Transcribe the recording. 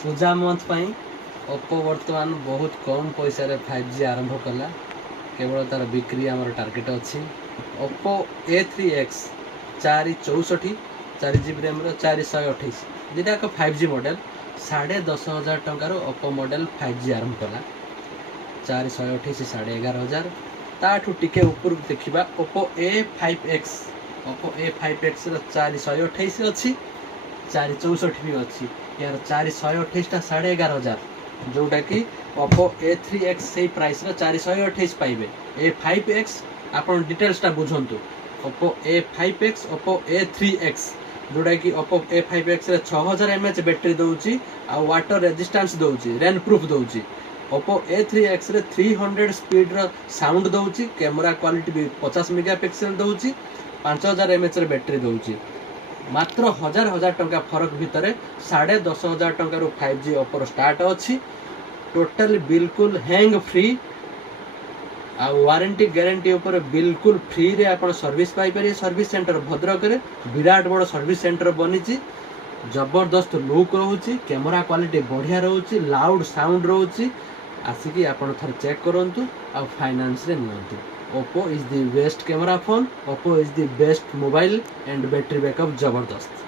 पूजा month पाई Oppo वर्तमान बहुत कम पैसा रे 5G आरंभ कला। केवल तार बिक्री आमर टार्गेट अच्छी। ओप्पो A3X 464 4GB रैम 428 दुटा एक 5G model 10,500 टंकार Oppo model 5G आरंभ कला। 428 11,500 ताठू टिके ऊपर देखा ओप्पो A5X ओप्पो A5X 428 अच्छी 464 भी अच्छी यार 428 टा 11,500 जोटा कि ओप्पो A3X से प्राइस 428 पाइबे। A5X आपन डिटेल्स टा बुझंतु ओप्पो A5X ओप्पो A3X जोटा कि ओप्पो A5X रे 6000 mAh बैटरी दउची आ वाटर रेजिस्टेंस दउची रेन प्रूफ दउची। ओप्पो A3X रे 300 स्पीड रो साउंड दउची कैमरा क्वालिटी भी 50 मेगापिक्सल दउची 5000 mAh रे बैटरी दउची। मात्र 1000 टंका फरक भितर 10,500 टंका 5G ओप्पो स्टार्ट अच्छी। टोटल बिल्कुल हैंग फ्री आ वारंटी गारंटी ऊपर बिल्कुल फ्री रे आपण सर्विस पाई पारे। सर्विस सेंटर भद्रक रे विराट बड़ सर्विस सेंटर बनीची। जबरदस्त लुक रोची कैमरा क्वालिटी बढ़िया रोची लाउड साउंड रोची। आसिकी आपण थर चेक करंतु आ फाइनेंस रे नियंतु। Oppo is the best camera phone. Oppo is the best mobile and battery backup जबरदस्त।